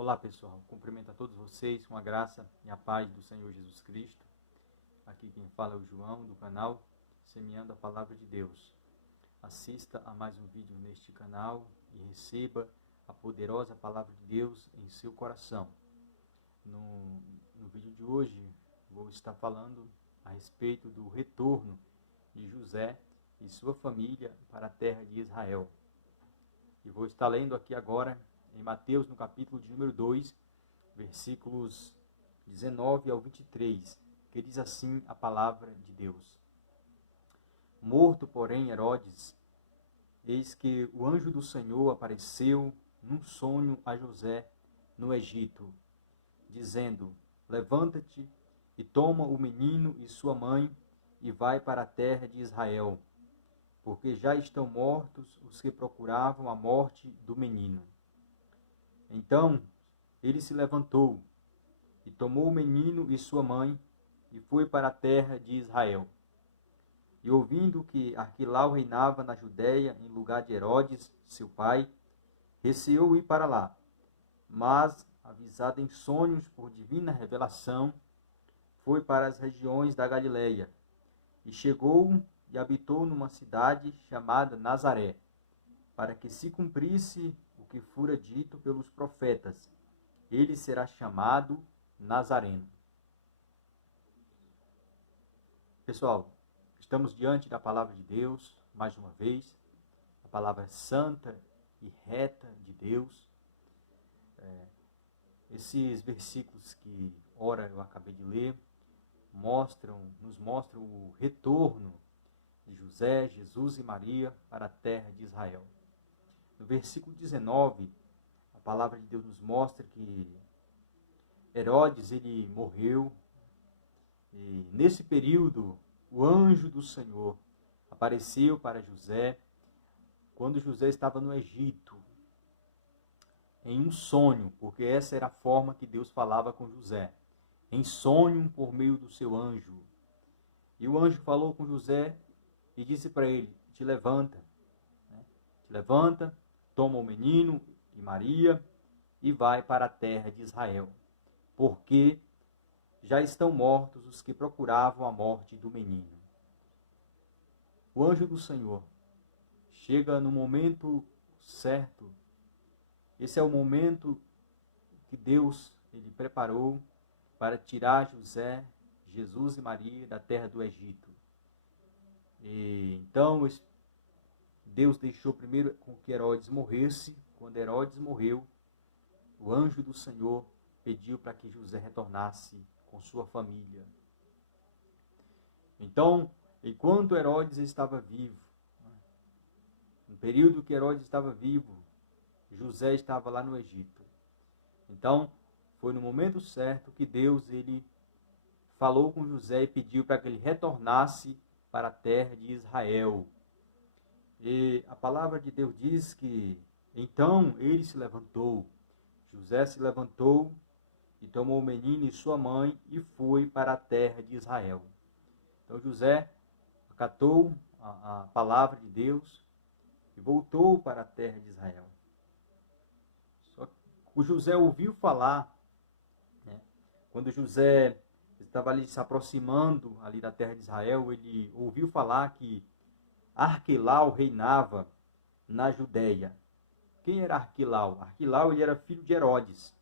Olá pessoal, cumprimento a todos vocês com a graça e a paz do Senhor Jesus Cristo. Aqui quem fala é o João do canal Semeando a Palavra de Deus. Assista a mais um vídeo neste canal e receba a poderosa Palavra de Deus em seu coração. No vídeo de hoje vou estar falando a respeito do retorno de José e sua família para a terra de Israel. E vou estar lendo aqui agora em Mateus, no capítulo de número 2, versículos 19 ao 23, que diz assim a palavra de Deus. Morto, porém, Herodes, eis que o anjo do Senhor apareceu num sonho a José no Egito, dizendo: levanta-te e toma o menino e sua mãe e vai para a terra de Israel, porque já estão mortos os que procuravam a morte do menino. Então ele se levantou e tomou o menino e sua mãe e foi para a terra de Israel. E ouvindo que Arquilau reinava na Judéia em lugar de Herodes, seu pai, receou ir para lá. Mas, avisado em sonhos por divina revelação, foi para as regiões da Galileia. E chegou e habitou numa cidade chamada Nazaré, para que se cumprisse o que fora dito pelos profetas: ele será chamado Nazareno. Pessoal, estamos diante da palavra de Deus, mais uma vez, a palavra santa e reta de Deus. Esses versículos que ora eu acabei de ler nos mostram o retorno de José, Jesus e Maria para a terra de Israel. No versículo 19, a palavra de Deus nos mostra que Herodes ele morreu, e nesse período o anjo do Senhor apareceu para José quando José estava no Egito, em um sonho, porque essa era a forma que Deus falava com José, em sonho por meio do seu anjo. E o anjo falou com José e disse para ele: te levanta, te levanta, toma o menino e Maria e vai para a terra de Israel, porque já estão mortos os que procuravam a morte do menino. O anjo do Senhor chega no momento certo. Esse é o momento que Deus ele preparou para tirar José, Jesus e Maria da terra do Egito. E então Deus deixou primeiro com que Herodes morresse. Quando Herodes morreu, o anjo do Senhor pediu para que José retornasse com sua família. Então, enquanto Herodes estava vivo, no período que Herodes estava vivo, José estava lá no Egito. Então, foi no momento certo que Deus ele falou com José e pediu para que ele retornasse para a terra de Israel. E a palavra de Deus diz que então ele se levantou. José se levantou e tomou o menino e sua mãe e foi para a terra de Israel. Então José acatou a palavra de Deus e voltou para a terra de Israel. Só que o José ouviu falar, quando José estava ali se aproximando ali da terra de Israel, ele ouviu falar que Arquilau reinava na Judéia. Quem era Arquilau? Arquilau ele era filho de Herodes.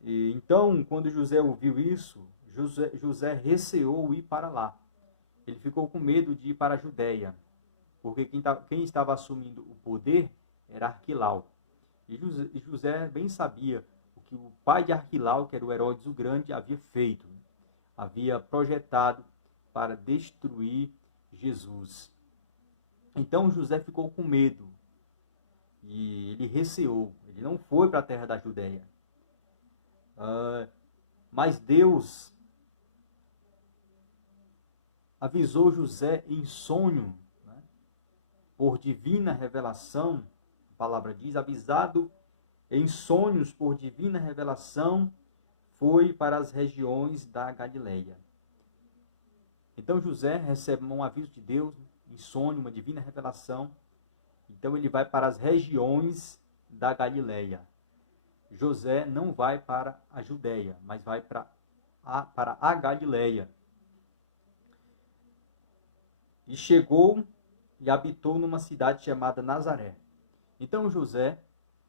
E então, quando José ouviu isso, José receou ir para lá. Ele ficou com medo de ir para a Judéia, porque quem estava assumindo o poder era Arquilau. E José bem sabia o que o pai de Arquilau, que era o Herodes o Grande, havia feito. Havia projetado para destruir Jesus. Então José ficou com medo e ele receou. Ele não foi para a terra da Judéia. Mas Deus avisou José em sonho, por divina revelação. A palavra diz: avisado em sonhos por divina revelação, foi para as regiões da Galileia. Então José recebe um aviso de Deus em sonho, uma divina revelação. Então ele vai para as regiões da Galileia. José não vai para a Judéia, mas vai para a Galileia. E chegou e habitou numa cidade chamada Nazaré. Então José,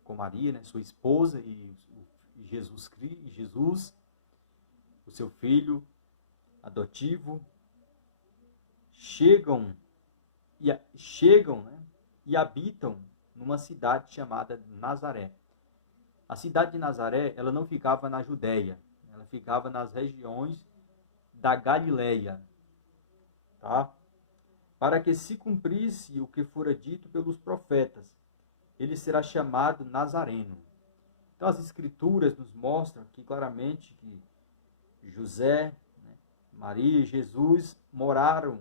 com Maria, né, sua esposa, e Jesus, o seu filho adotivo, chegam né, e habitam numa cidade chamada Nazaré. A cidade de Nazaré, ela não ficava na Judéia, ela ficava nas regiões da Galileia, tá? Para que se cumprisse o que fora dito pelos profetas, ele será chamado Nazareno. Então as escrituras nos mostram aqui claramente que José, né, Maria e Jesus moraram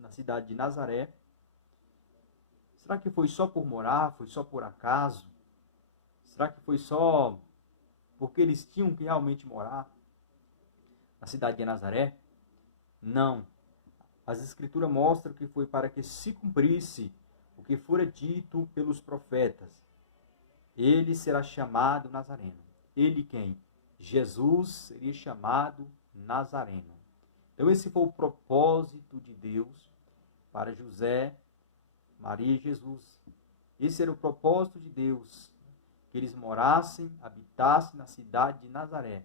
na cidade de Nazaré. Será que foi só por morar? Foi só por acaso? Será que foi só porque eles tinham que realmente morar na cidade de Nazaré? Não. As escrituras mostram que foi para que se cumprisse o que fora dito pelos profetas. Ele será chamado Nazareno. Ele quem? Jesus seria chamado Nazareno. Então esse foi o propósito de Deus para José, Maria e Jesus. Esse era o propósito de Deus, que eles morassem, habitassem na cidade de Nazaré,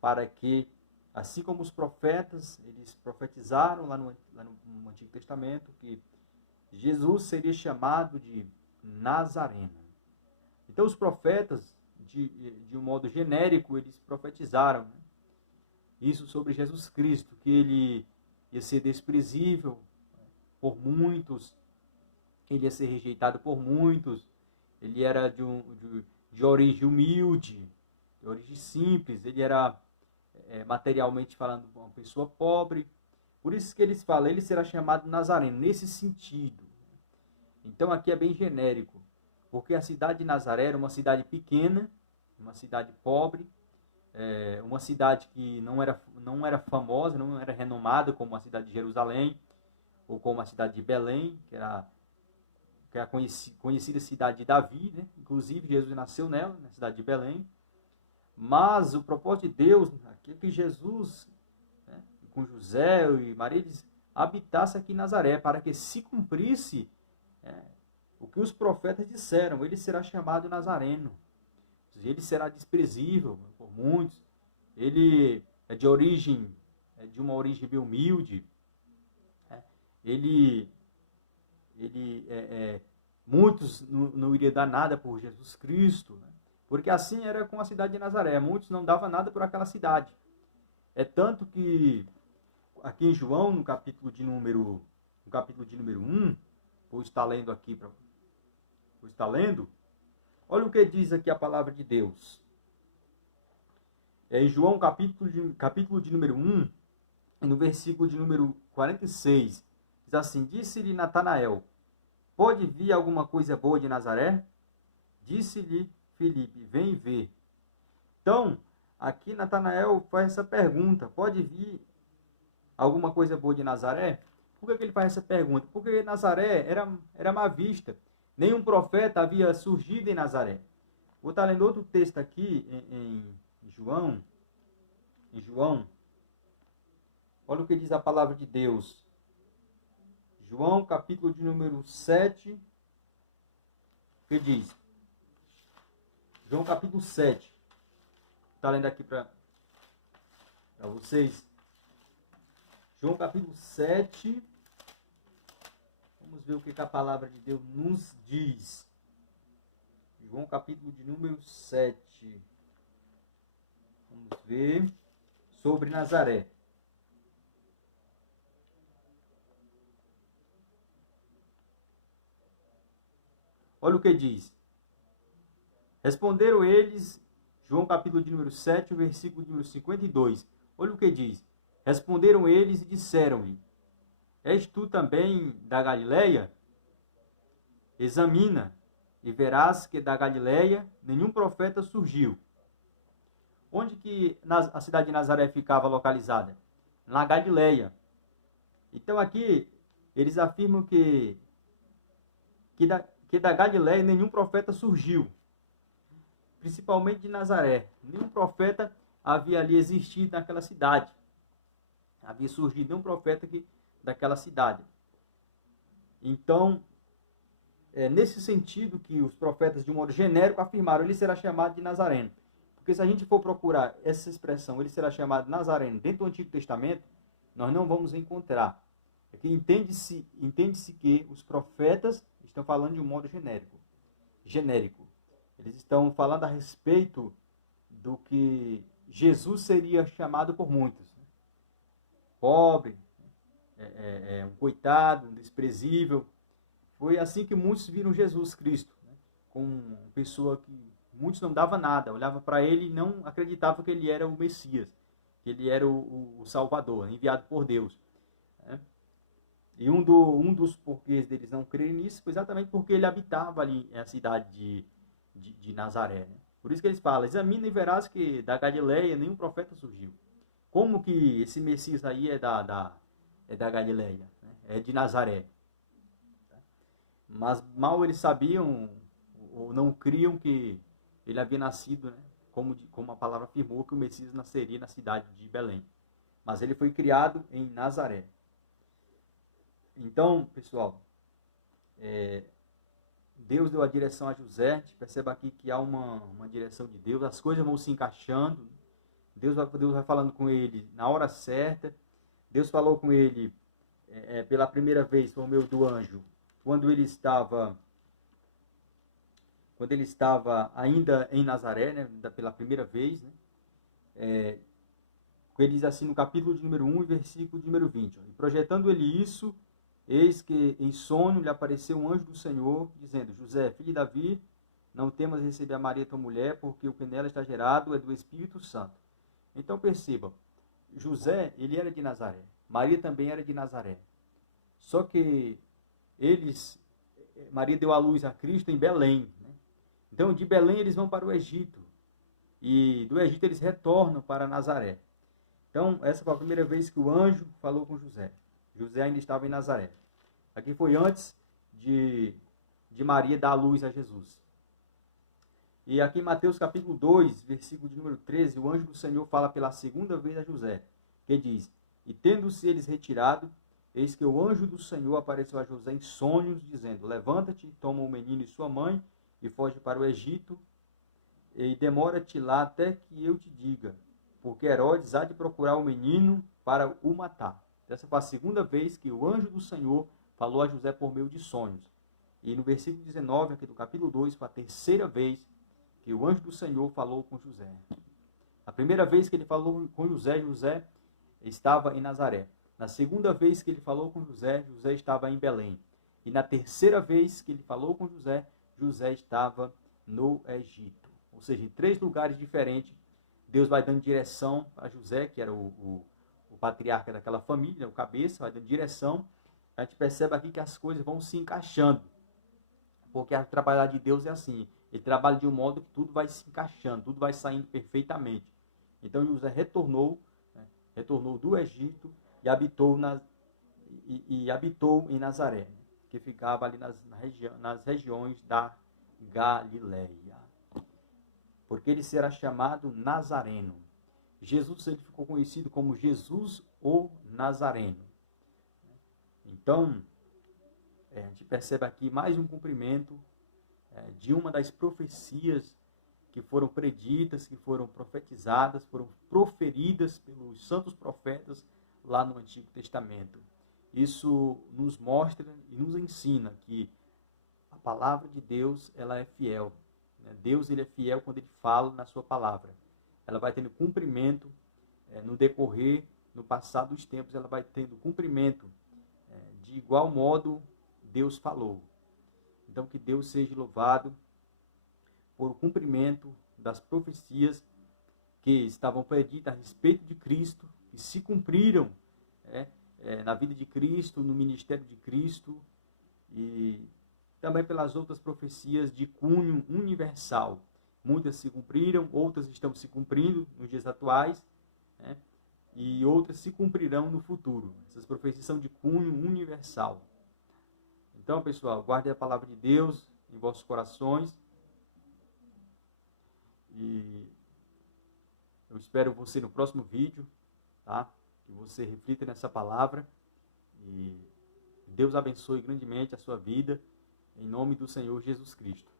para que, assim como os profetas, eles profetizaram lá no Antigo Testamento, que Jesus seria chamado de Nazareno. Então os profetas, de um modo genérico, eles profetizaram, né, isso sobre Jesus Cristo, que ele ia ser desprezível por muitos, ele ia ser rejeitado por muitos, ele era de origem humilde, de origem simples, ele era, materialmente falando, uma pessoa pobre. Por isso que eles falam, ele será chamado Nazareno, nesse sentido. Então aqui é bem genérico, porque a cidade de Nazaré era uma cidade pequena, uma cidade pobre, uma cidade que não era famosa, não era renomada como a cidade de Jerusalém, ou como a cidade de Belém, que é a conhecida cidade de Davi, né? Inclusive Jesus nasceu nela, na cidade de Belém. Mas o propósito de Deus aqui é que Jesus, né, com José e Maria, habitasse aqui em Nazaré, para que se cumprisse o que os profetas disseram. Ele será chamado Nazareno. Ele será desprezível por muitos. Ele é de uma origem bem humilde. Muitos não iriam dar nada por Jesus Cristo, né? Porque assim era com a cidade de Nazaré. Muitos não davam nada por aquela cidade. É tanto que aqui em João, no capítulo de número 1, vou estar lendo aqui, olha o que diz aqui a palavra de Deus. Em João, capítulo de número 1, no versículo de número 46, diz assim: disse-lhe Natanael: pode vir alguma coisa boa de Nazaré? Disse-lhe Filipe: vem ver. Então, aqui Natanael faz essa pergunta: pode vir alguma coisa boa de Nazaré? Por que ele faz essa pergunta? Porque Nazaré era má vista. Nenhum profeta havia surgido em Nazaré. Vou estar lendo outro texto aqui em João. Em João, olha o que diz a palavra de Deus. João, capítulo de número 7. O que diz? João, capítulo 7. Está lendo aqui para vocês. João, capítulo 7. Vamos ver o que a palavra de Deus nos diz. João, capítulo de número 7. Vamos ver. Sobre Nazaré. Olha o que diz. Responderam eles, João capítulo de número 7, versículo de número 52. Olha o que diz. Responderam eles e disseram-lhe: és tu também da Galileia? Examina, e verás que da Galileia nenhum profeta surgiu. Onde que a cidade de Nazaré ficava localizada? Na Galileia. Então aqui eles afirmam que da Galileia nenhum profeta surgiu. principalmente de Nazaré. Nenhum profeta havia ali existido naquela cidade. Havia surgido nenhum profeta daquela cidade. Então, é nesse sentido que os profetas, de um modo genérico, afirmaram: ele será chamado de Nazareno. Porque se a gente for procurar essa expressão, ele será chamado de Nazareno, dentro do Antigo Testamento, nós não vamos encontrar. É que entende-se que os profetas estão falando de um modo genérico. Eles estão falando a respeito do que Jesus seria chamado por muitos. Pobre, um coitado, um desprezível. Foi assim que muitos viram Jesus Cristo, né? Com uma pessoa que muitos não davam nada, olhavam para ele e não acreditavam que ele era o Messias, que ele era o Salvador, enviado por Deus. Né? E um dos porquês deles não crerem nisso foi exatamente porque ele habitava ali na cidade de Nazaré. Né? Por isso que eles falam: examina e verás que da Galileia nenhum profeta surgiu. Como que esse Messias aí é da Galileia? Né? É de Nazaré. Mas mal eles sabiam ou não criam que ele havia nascido, né? Como a palavra afirmou, que o Messias nasceria na cidade de Belém. Mas ele foi criado em Nazaré. Então, pessoal, Deus deu a direção a José. A gente percebe aqui que há uma direção de Deus, as coisas vão se encaixando. Deus vai falando com ele na hora certa. Deus falou com ele pela primeira vez por meio do anjo, quando ele estava ainda em Nazaré, né, pela primeira vez. Né, ele diz assim no capítulo de número 1 e versículo de número 20. E projetando ele isso, eis que em sonho lhe apareceu um anjo do Senhor, dizendo: José, filho de Davi, não temas receber a Maria tua mulher, porque o que nela está gerado é do Espírito Santo. Então perceba, José, ele era de Nazaré. Maria também era de Nazaré. Só que Maria deu à luz a Cristo em Belém. Né? Então, de Belém eles vão para o Egito. E do Egito eles retornam para Nazaré. Então, essa foi a primeira vez que o anjo falou com José. José ainda estava em Nazaré. Aqui foi antes de Maria dar à luz a Jesus. E aqui em Mateus capítulo 2, versículo de número 13, o anjo do Senhor fala pela segunda vez a José, que diz: E tendo-se eles retirado, eis que o anjo do Senhor apareceu a José em sonhos, dizendo: Levanta-te, toma o menino e sua mãe, e foge para o Egito, e demora-te lá até que eu te diga, porque Herodes há de procurar o menino para o matar. Essa foi a segunda vez que o anjo do Senhor falou a José por meio de sonhos. E no versículo 19, aqui do capítulo 2, foi a terceira vez que o anjo do Senhor falou com José. A primeira vez que ele falou com José, José estava em Nazaré. Na segunda vez que ele falou com José, José estava em Belém. E na terceira vez que ele falou com José, José estava no Egito. Ou seja, em 3 lugares diferentes, Deus vai dando direção a José, que era o patriarca daquela família, o cabeça, vai dando direção. A gente percebe aqui que as coisas vão se encaixando. Porque a trabalhar de Deus é assim. Ele trabalha de um modo que tudo vai se encaixando, tudo vai saindo perfeitamente. Então José retornou do Egito e habitou em Nazaré, que ficava ali nas regiões da Galileia. Porque ele será chamado Nazareno. Jesus ele ficou conhecido como Jesus o Nazareno. Então, a gente percebe aqui mais um cumprimento de uma das profecias que foram preditas, que foram profetizadas, foram proferidas pelos santos profetas lá no Antigo Testamento. Isso nos mostra e nos ensina que a palavra de Deus ela é fiel. Né? Deus ele é fiel quando ele fala na sua palavra. Ela vai tendo cumprimento no decorrer, no passar dos tempos, ela vai tendo cumprimento de igual modo Deus falou. Então que Deus seja louvado por o cumprimento das profecias que estavam preditas a respeito de Cristo, que se cumpriram na vida de Cristo, no ministério de Cristo, e também pelas outras profecias de cunho universal. Muitas se cumpriram, outras estão se cumprindo nos dias atuais, e outras se cumprirão no futuro. Essas profecias são de cunho universal. Então, pessoal, guardem a palavra de Deus em vossos corações. E eu espero você no próximo vídeo, tá? Que você reflita nessa palavra e Deus abençoe grandemente a sua vida, em nome do Senhor Jesus Cristo.